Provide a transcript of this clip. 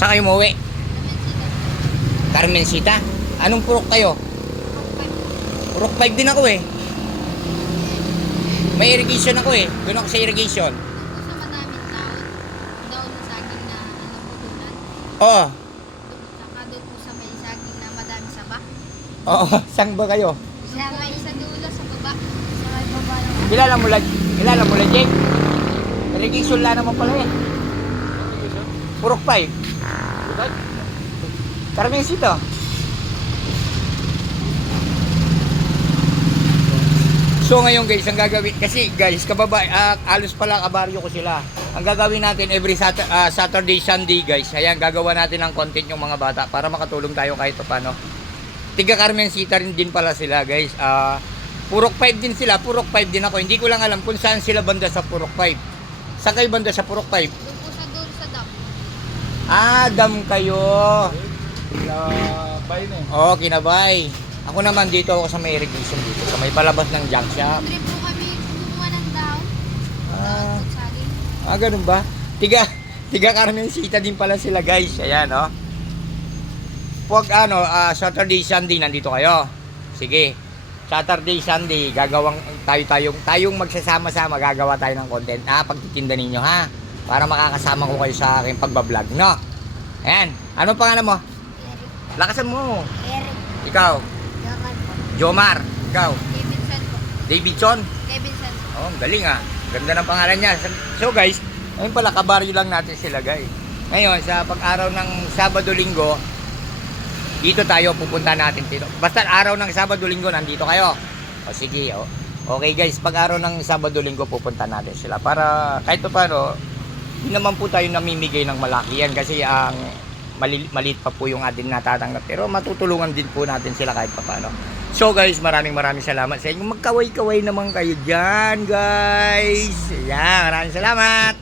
Saan kayo umuwi? Carmencita. Anong purok kayo? Purok 5 din ako eh. May irrigation ako eh. Doon ako sa irrigation. Doon po sa madaming daon na saging na putulan. Oo. Saka doon po sa may saging na madami saba. Oo. Saan ba kayo? Sa may sa dulo sa baba. Sa may baba ng Kilala mo la, Jake? Irrigation lang naman pala eh. Purok 5. Carmencita. So ngayon guys, ang gagawin, kasi guys, alos pala kabaryo ko sila. Ang gagawin natin every Saturday, Sunday guys, ayan, gagawa natin ng content yung mga bata para makatulong tayo kahit paano. Tiga Carmencita rin din pala sila guys. Purok 5 din sila, Purok 5 din ako. Hindi ko lang alam kung saan sila banda sa Purok 5. Saan kayo banda sa Purok 5? doon po sa dulo sa dam. Dam kayo. Kinabay na eh. Oo, Kinabay. Ako naman dito ako sa may irrigation dito, sa may palabas ng junk shop. Doon rin po kami kumuha ng daon. Daon po saging. Ganun ba? Tiga Carmencita din pala sila guys. Ayan, oh. Pag Saturday, Sunday nandito kayo. Sige. Saturday, Sunday gagawang tayong magsasama-sama, gagawa tayo ng content. Pagtitinda ninyo ha. Para makakasama ko kayo sa aking pagbablog, no? Ayan. Ano pangalan mo? Eric. Lakasan mo. Eric. Ikaw, Yaman po. Jomar. Ikaw, Davidson po. Davidson. Davidson po. Oh, ang galing ah. Ganda ng pangalan niya. So guys, ngayon pala kabaryo lang natin sila guys. Ngayon sa pag-araw ng Sabado-Linggo, dito tayo pupunta natin dito. Basta araw ng Sabado-Linggo nandito kayo. O sige, oh. Okay guys, pag-araw ng Sabado-Linggo pupunta natin sila para kahit paano hindi naman po tayo namimigay ng malaki yan kasi ang maliit pa po yung atin natatanggap, pero matutulungan din po natin sila kahit paano. So guys, maraming salamat sa inyo. Magkaway-kaway naman kayo dyan guys. Yan, maraming salamat.